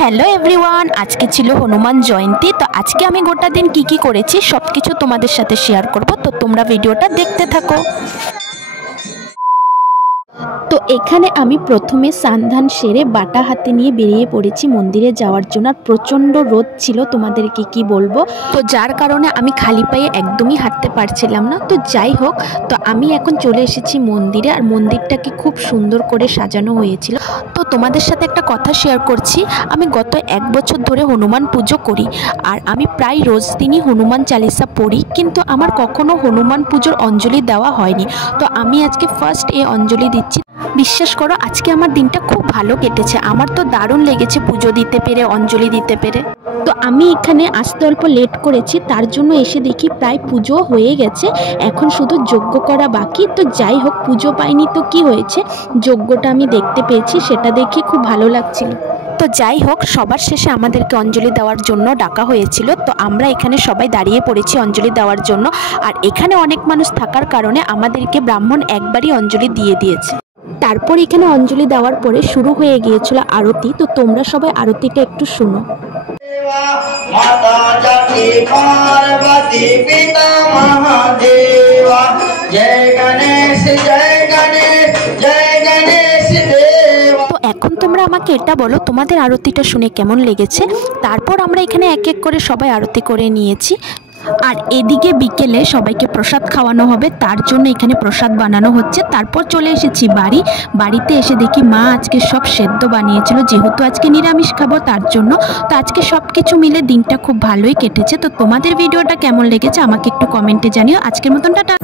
Hello everyone, আজকে ছিল হনুমান জয়ন্তী। তো আজকে আমি গোটা দিন কি করেছি সব কিছু তোমাদের সাথে শেয়ার করব। তো তোমরা ভিডিওটা দেখতে থাকো। তো এখানে আমি প্রথমে স্নান সেরে বাটা হাতে নিয়ে বেরিয়ে পড়েছি মন্দিরে যাওয়ার জন্য। আর প্রচণ্ড রোদ ছিল, তোমাদেরকে কি বলবো। তো যার কারণে আমি খালি পায়ে একদমই হাঁটতে পারছিলাম না। তো যাই হোক, তো আমি এখন চলে এসেছি মন্দিরে। আর মন্দিরটাকে খুব সুন্দর করে সাজানো হয়েছিল। তো তোমাদের সাথে একটা কথা শেয়ার করছি, আমি গত 1 বছর ধরে হনুমান পুজো করি। আর আমি প্রায় রোজ দিনই হনুমান চালিসা পড়ি, কিন্তু আমার কখনো হনুমান পুজোর অঞ্জলি দেওয়া হয়নি। তো আমি আজকে ফার্স্ট এই অঞ্জলি দিচ্ছি। বিশ্বাস করো, আজকে আমার দিনটা খুব ভালো কেটেছে। আমার তো দারুণ লেগেছে পুজো দিতে পেরে, অঞ্জলি দিতে পেরে। তো আমি এখানে আসতে অল্প লেট করেছি, তার জন্য এসে দেখি প্রায় পুজো হয়ে গেছে, এখন শুধু যজ্ঞ করা বাকি। তো যাই হোক, পুজো পাইনি তো কি হয়েছে, যজ্ঞটা আমি দেখতে পেয়েছি, সেটা দেখে খুব ভালো লাগছিল। তো যাই হোক, সবার শেষে আমাদেরকে অঞ্জলি দেওয়ার জন্য ডাকা হয়েছিল। তো আমরা এখানে সবাই দাঁড়িয়ে পড়েছি অঞ্জলি দেওয়ার জন্য। আর এখানে অনেক মানুষ থাকার কারণে আমাদেরকে ব্রাহ্মণ একবারই অঞ্জলি দিয়ে দিয়েছে। তারপর এখানে অঞ্জলি দেওয়ার পরে শুরু হয়ে গিয়েছিল আরতি। তো তোমরা সবাই আরতিটা একটু শুনো। माता जगती पार्वती पिता महादेवा जय गणेश जय गणेश जय गणेश देवा। তো এখন তোমরা আমাকে এটা বলো, তোমাদের আরতিটা শুনে কেমন লেগেছে। তারপর আমরা এখানে এক এক করে সবাই আরতি করে নিয়েছি। আর এদিকে বিকেলে সবাইকে প্রসাদ খাওয়ানো হবে, তার জন্য এখানে প্রসাদ বানানো হচ্ছে। তারপর চলে এসেছি বাড়িতে এসে দেখি মা আজকে সব সেদ্ধ বানিয়েছিল, যেহেতু আজকে নিরামিষ খাবো তার জন্য। তো আজকে সব কিছু মিলে দিনটা খুব ভালোই কেটেছে। তো তোমাদের ভিডিওটা কেমন লেগেছে আমাকে একটু কমেন্টে জানিও। আজকের মতন টাটা।